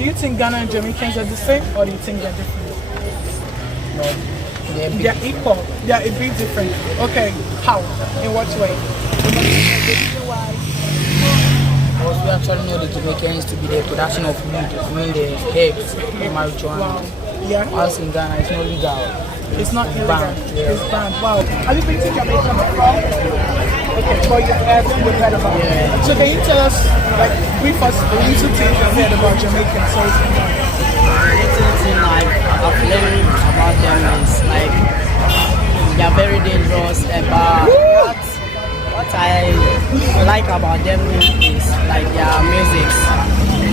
Do you think Ghana and Jamaicans are the same, or do you think they're different? No, they're equal. They're a bit different. Okay, how? In what way? Why? Because we actually know the Jamaicans to be the production of weed, I mean the herbs, the marijuana. Wow. Yeah. Whilst in Ghana, it's not legal. It's not illegal. Banned. Yeah. It's banned. Wow. Have you been to Jamaica before? Okay, well, you've heard about it. Yeah. So can you tell us, like, brief us a little thing you've heard about Jamaican souls? Anything like I've learned about them is like they are very dangerous. But what I like about them is like their music.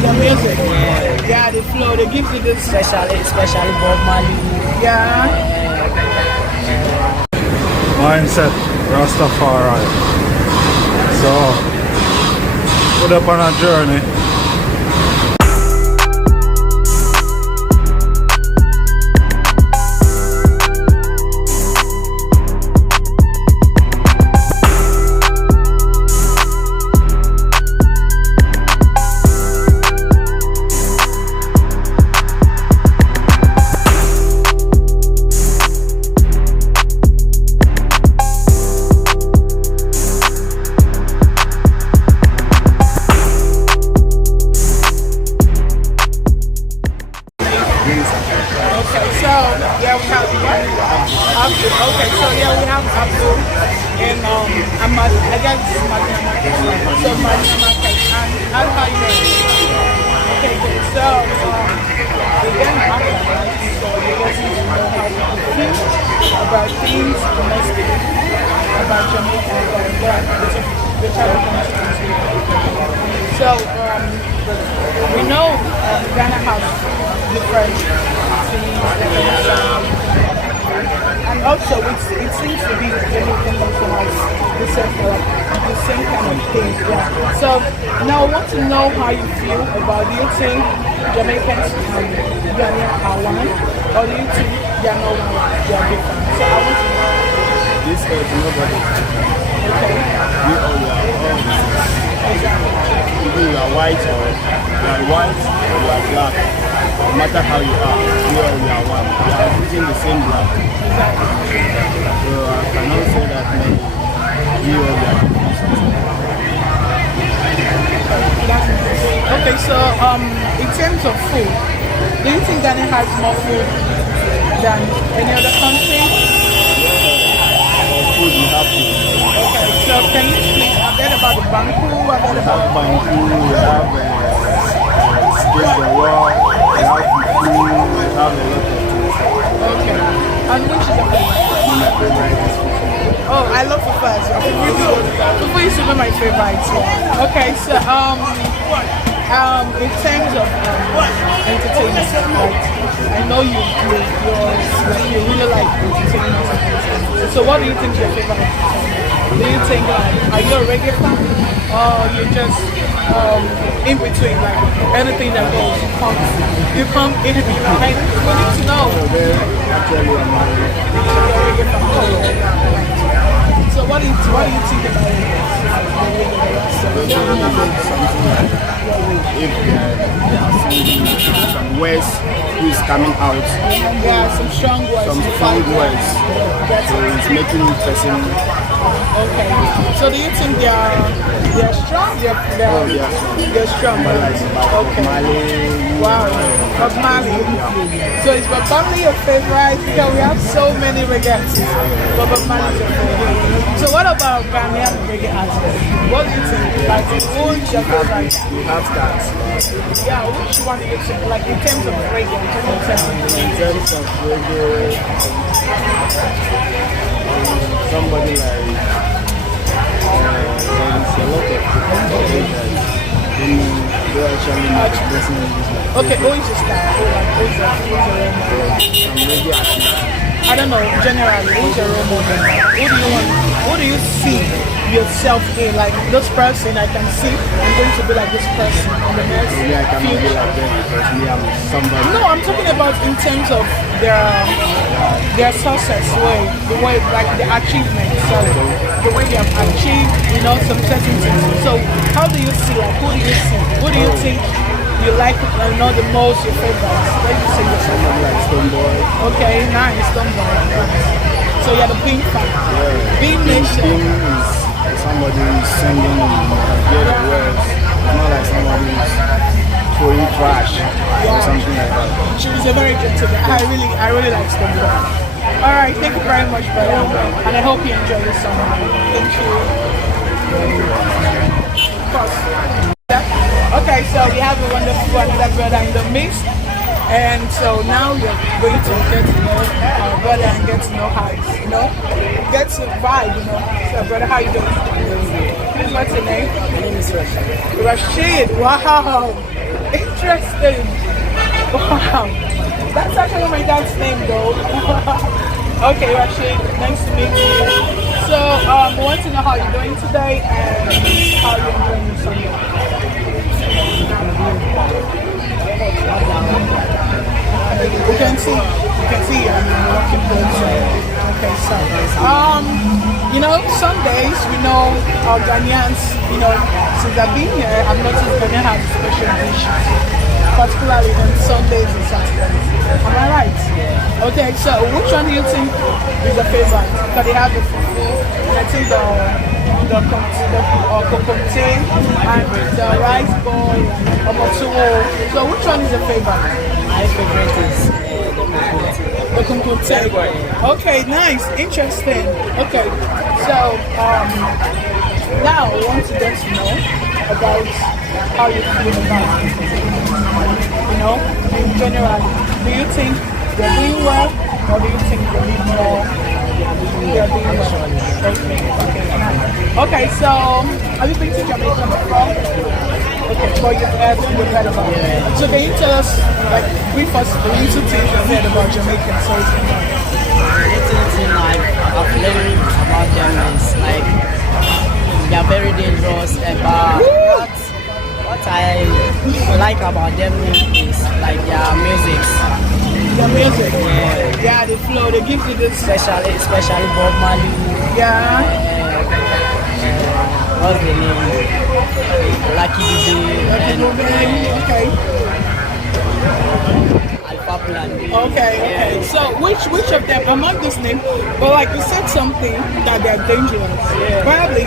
The music? Yeah. Yeah, the flow, they give you this. Especially Bob Marley. Yeah. Mindset, Rastafari. So, put up on a journey. About things domestic, about Jamaica, so we know Ghana has different things, different sounds, and also it seems to be Jamaican also has the same kind of thing. Yeah. So now I want to know how you feel about, do you think Jamaicans and Ghanaian are one, or do you think they are not one, they are different? So I want to know. This is nobody. Okay. We are all the same. Exactly. Either you are white or you are black. No matter how you are, we are one. We are using the same blood. Exactly. So I cannot say that maybe we all are different. Okay, so in terms of food, do you think Ghana has more food than any other country? For food, we have food. Okay, so can you please, I've heard about the banku, I've heard We about have banku, we have skate the wall, we have fufu, we have a lot of things. Okay, and which is your favorite? My favorite is fufu. Oh, I love fufu as well. Fufu used to be my favorite. Okay, so in terms of entertainment, like, I know you really like entertainment. So what do you think is your favorite entertainment? Do you think are you a reggae fan, or you just in between, like anything that goes, you come in and be like, we need to know. Actually, I'm not You're a reggae fan. So what do you think about if some words who is coming out, yeah, some strong words. So it's making me person. Okay. So do you think they're strong? They're strong. Okay. Wow. Bob Marley. So is Bob Marley your favorite? Because we have so many reggae artists. Bob Marley is your favorite. So what about Ghanaian reggae artists? What do you think? Like, who's your favorite? We have that. Yeah, which one do you think? Like in terms of reggae, In terms of reggae, somebody like there's a lot of people that they actually not listening to music. okay, who is your style? Who's your Some reggae artists. I don't know, generally, who's your role model? Who do you see yourself in? Like, this person I can see, I'm going to be like this person in the next Maybe I cannot be few. like them because me, I'm somebody. No, I'm talking about in terms of their success way, the way, like the achievement, so the way they have achieved, some certain things. So how do you see, like, who do you see? Who do you think you like the most, your favorite? What do you say your favorite? Somebody like Stoneboy. Okay, nice, don't worry. So you're the Pink fan. Yeah. Being Beam Nation. is somebody who's singing and get the words. It's not like somebody who's throwing trash or something like that. She was a very good to me. I really like Stoneboy. All right, thank you very much, brother, and I hope you enjoy this summer. Thank you. Of course. Yeah. Okay, so we have a wonderful another brother in the midst, and so now you're going to get to know our brother and get to know how he's, get to vibe, So, brother, how you doing? Please, what's your name? My name is Rashid. Rashid. Wow, interesting. Wow, that's actually my dad's name, though. Okay, Rashid, nice to meet you. So, we want to know how you're doing today and how you're enjoying your Sunday. We can see you. I mean, we're looking good. So, okay, so, Sundays, we know our Ghanaians, since I've been here, I've noticed Ghanaian have special dishes, particularly on Sundays and Saturdays. Am I right? Yeah. Okay, so which one do you think is the favorite? Because they have the fufu, I think the kokote and the rice ball and omotuwo. So which one is the favorite? My favorite is the kokote. Okay, nice, interesting. Okay, so now I want to get to know about how you feel about it. In general, do you think they're doing well, or do you think they need more? They're doing well. Okay, nice. Okay, so have you been to Jamaica before? Okay, but you've heard about it. So can you tell us, brief us the little things you've heard about Jamaican? So little thing I've learned about them is they are very dangerous and what I like about them is their music. Their music? Yeah. Yeah, they flow, they give you this. Especially Bob Marley. Yeah. What's the name? Lucky Dube. Okay. Alpha Plan. Okay. So which of them among those names? But you said something that they're dangerous. Yeah. Probably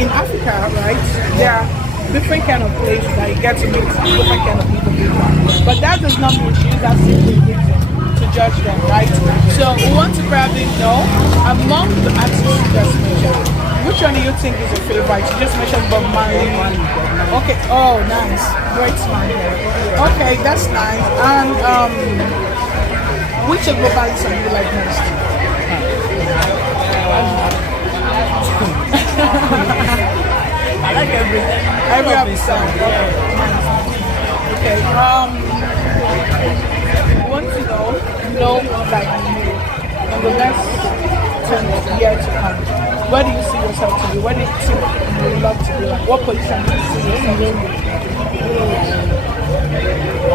in Africa, right? There are different kind of places that you get to meet different kind of people. But that does not mean you that simply to judge them, right? So we want to probably know among the artists you just mentioned, which one do you think is your favorite? You just mentioned Bob Marley. Okay. Oh, nice. Great man. Okay, that's nice. And which of Bob Marley song do you like most? I like everything. Every episode. Okay. I want to know, in the next 10 years to come, where do you see yourself to be? Where do you think you would love to be? What position do you see yourself in?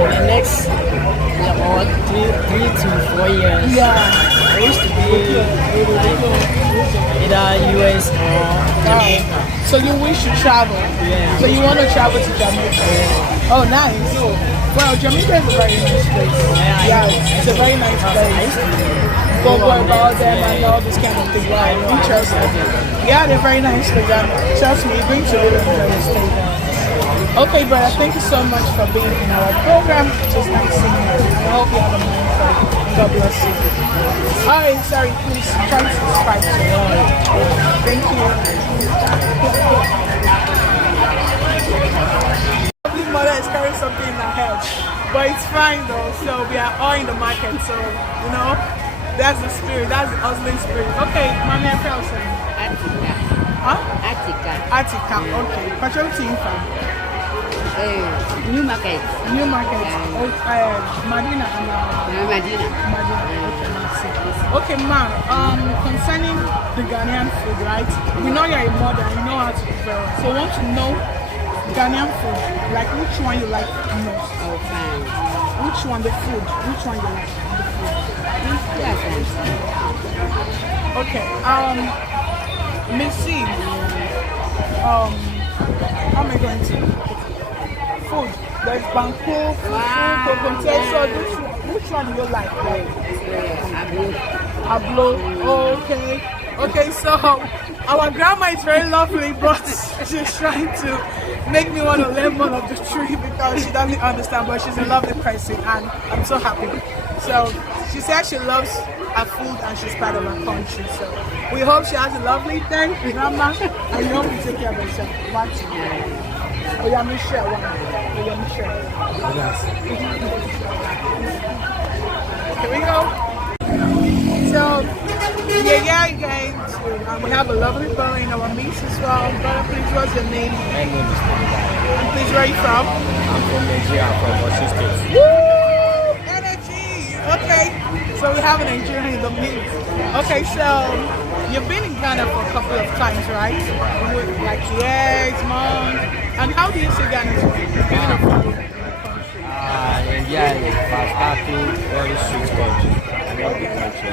The next 3 to 4 years. Yeah. I wish to be either US or Jamaica. So you wish to travel? Yeah. So you want to travel to Jamaica? Yeah. Oh, nice. Well, Jamaica is a very nice place. Yeah, it's a very nice place. Go about them and all this kind of thing. Wow, interesting. Yeah, they're very nice place. Trust me, you're going to really enjoy the stay there. Okay, brother, thank you so much for being in our program. It was nice seeing you. I hope you have a nice day. God bless you. Alright, sorry, please try to subscribe to the Thank you. Lovely mother is carrying something in her head, but it's fine though. So we are all in the market, so that's the spirit, that's the hustling spirit. Okay, my name is Attica. Huh? Attica. Okay. Patrol team from New Market. New Market. Madina and Medina. Okay, ma. Concerning the Ghanaian food, right? We know you're a mother, you know how to prepare it. So I want to know Ghanaian food, which one you like most? Oh, fine. Which one the food? Which one you like the food? Yes. Okay. Missy. How am I going to? Food. There's Banku, Wow, Fufu, yeah. So which one do you like? Abu. Hablo. Okay. Okay, so our grandma is very lovely, but she's trying to make me want to learn more of the tree because she doesn't understand, but she's a lovely person and I'm so happy. So she says she loves her food and she's part of our country. So we hope she has a lovely day, grandma, and you hope you take care of yourself. Watch it. Oh, yeah, Michelle. Oh, yeah, Michelle. Here we go. So, yeah, again, we have a lovely brother in our midst as well. Brother, please, what's your name? My name is Jamaican. And please, where are you from? I'm from Nigeria, from Osun State. Woo! Energy! Okay, so we have a Nigerian in the midst. Okay, so you've been in Ghana for a couple of times, right? Like years, months. And how do you see Ghana being a foreign country? India is a fantastic, very sweet country. I love the country.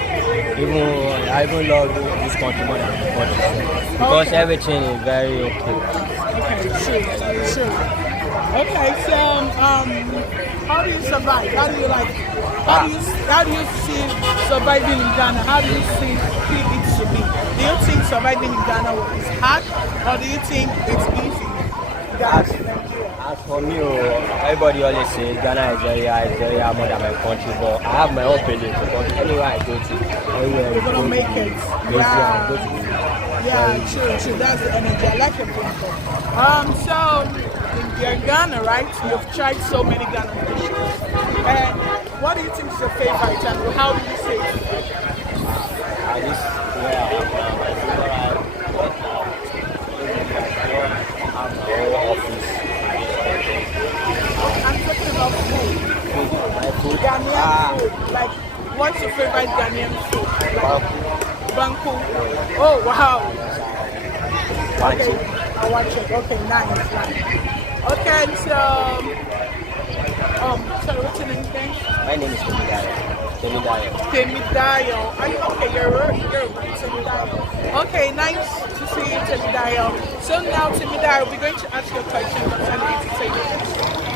I even love this country more than the country. Because everything is very okay. Okay, sure. Okay, so how do you survive? How do you see surviving in Ghana? How do you see it should be? Do you think surviving in Ghana is hard, or do you think it's easy? As for me, everybody always says Ghana is very hard more than my country, but I have my own belief because anywhere I go to, everywhere You're gonna make it. Yeah, true. That's the energy. I like your point. So you're in Ghana, right? You've tried so many Ghana dishes. And what do you think is your favorite and how do you say it? I'm talking about food. Ghanaian food. Like, what's your favorite Ghanaian food? Like, Banku. Oh, wow. Okay, I watch it. Okay, nice. Okay, so, sorry, what's your name again? My name is Temidayo. Okay, you're right, Temidayo. Okay, nice to see you, Temidayo. So now, Temidayo, we're going to ask you a question concerning entertainment.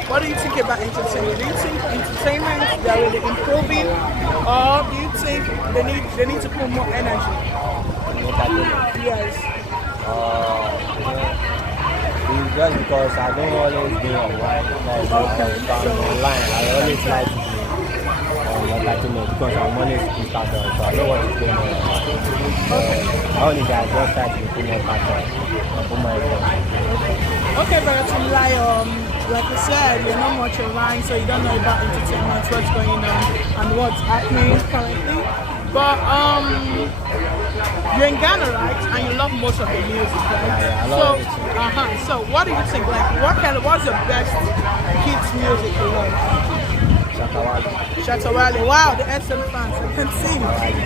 What do you think about entertainment? Do you think entertainment they're really improving, or do you think they need to put more energy? Yes. Just because I don't always be online, online. I always like to be entertainment because I'm always Instagram, so I know what is going on. I only guys just try to be more pattern for my Okay, but like I said, you're not much online, so you don't know about entertainment, what's going on, and what's happening currently. But you're in Ghana, right? And you love most of the music, right? Yeah, I love it. So what do you think? Like, what's the best kids music you love? Shatawale. Wow, the SM fans.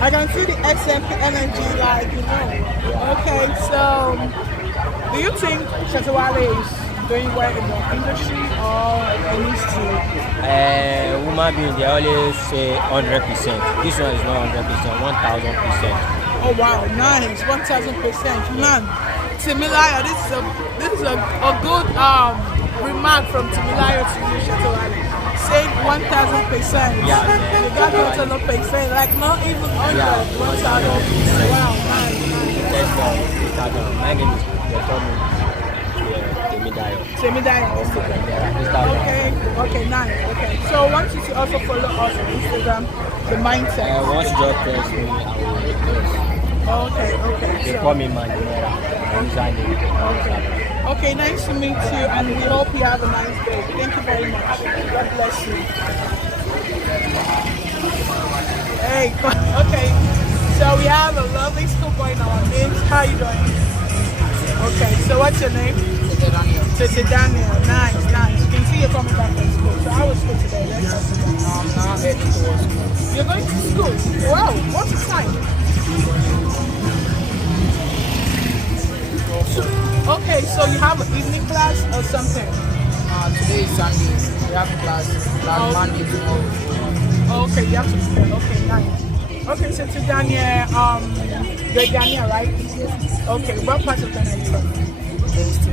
I can see the SM energy, like, you know. Okay, so do you think Shatawale is doing well in the industry, or it needs to? Woman being, they always say 100%. This one is not 100%, 1000%. Oh wow, nice, 1000%. Man, Timilayo, this is a good remark from Timilayo to you, Shatawale. Saying 1000%. Yeah, you got 1000%, like not even 100, Yeah, 1000%. Wow, nice. My name is Temidayo. Okay, nice. Okay, so I want you to also follow us on Instagram, The Mindset. Once you just text me, I will. Okay. They call me Mandela. Okay, nice to meet you, and we hope you have a nice day. Thank you very much. God bless you. Hey, okay. So we have a lovely schoolboy in our midst. How are you doing? Okay, so what's your name? Tete Daniel. Nice. You can see you're coming back from school. So how was school today? I'm not heading towards school. You're going to school? Wow, what's the time? Okay, so you have an evening class or something? Today is Sunday. We have class Monday tomorrow. Okay, you have to prepare. Okay, nice. Okay, so to Daniel, you're Ghanaian, right? Okay, what part of Ghana are you from?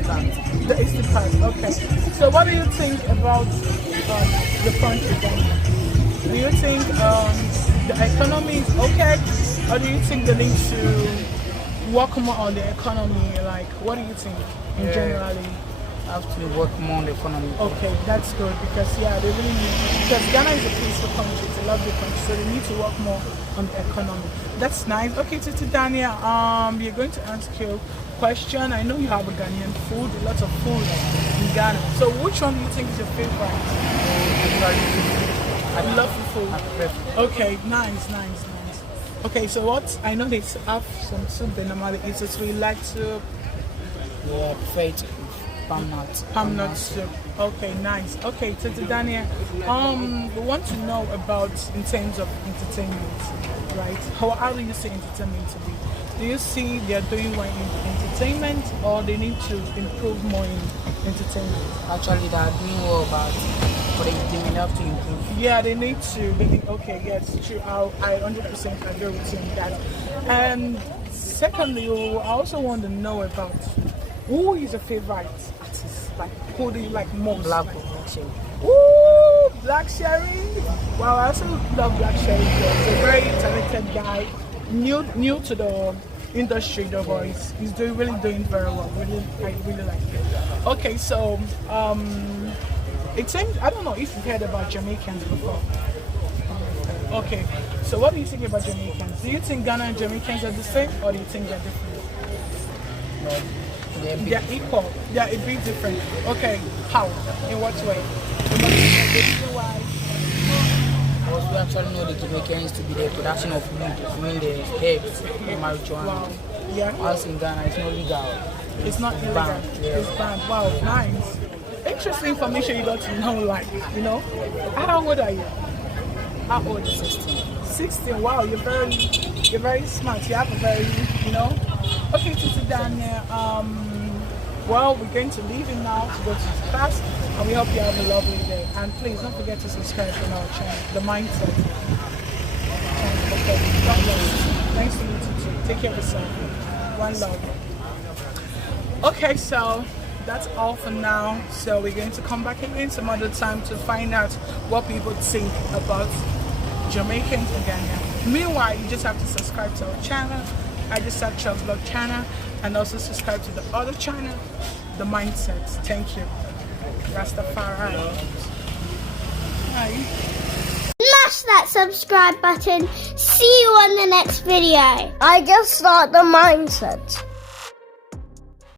part. The eastern part. Okay. So what do you think about the country Ghana? Do you think the economy is okay, or do you think they need to work more on the economy? Like, what do you think in generally? Have to work more on the economy. Okay, that's good because yeah, they really need, because Ghana is a peaceful country, it's a lovely country, so they need to work more on the economy. That's nice. Okay, Titi Daniel, we're going to ask you a question. I know you have a Ghanaian food, lots of food in Ghana. So which one do you think is your favorite? I love the food. Okay, nice. Okay, so what I know they have some soup they normally eat. So we like soup. Yeah, prefer it. Palm nut soup. Okay, nice. Okay, Titi Daniel, we want to know about in terms of entertainment, right? How do you see entertainment to be? Do you see they're doing well in entertainment, or they need to improve more in entertainment? Actually, they are doing well, but they have to improve. Yeah, they need to. Okay, yes, true. I 100% agree with you on that. And secondly, I also want to know about who is your favorite artist? Like, who do you like most? Black Sherry. Ooh, Black Sherry. Wow, I also love Black Sherry. He's a very talented guy. New to the industry, the voice. He's really doing very well. I really like it. Okay, so it seems, I don't know if you've heard about Jamaicans before. Okay, so what do you think about Jamaicans? Do you think Ghana and Jamaicans are the same, or do you think they're different? No, they're equal. They're a bit different. Okay, how? In what way? The reason why? Because we actually know the Jamaicans to be the production of weed, I mean the herbs, the marijuana. Wow. Yeah. Us in Ghana, it's not legal. It's not illegal. Banned, yeah. It's banned. Wow, nice. Interesting information you don't know, like, you know. How old are you? How old? 16. 16. Wow, you're very smart. You have a very, you know. Okay, Titi Daniel. Well, we're going to leave him now to go to his class, and we hope you have a lovely day. And please don't forget to subscribe to our channel, The Mindset. Okay, God bless you. Thanks to you too. Take care of yourself. One love. Okay, so that's all for now. So we're going to come back again some other time to find out what people think about Jamaicans and Ghanaian. Meanwhile, you just have to subscribe to our channel, IjahStars Vlog channel, and also subscribe to the other channel, The Mindset. Thank you. Rastafari. Bye. Smash that subscribe button. See you on the next video. I just start the mindset.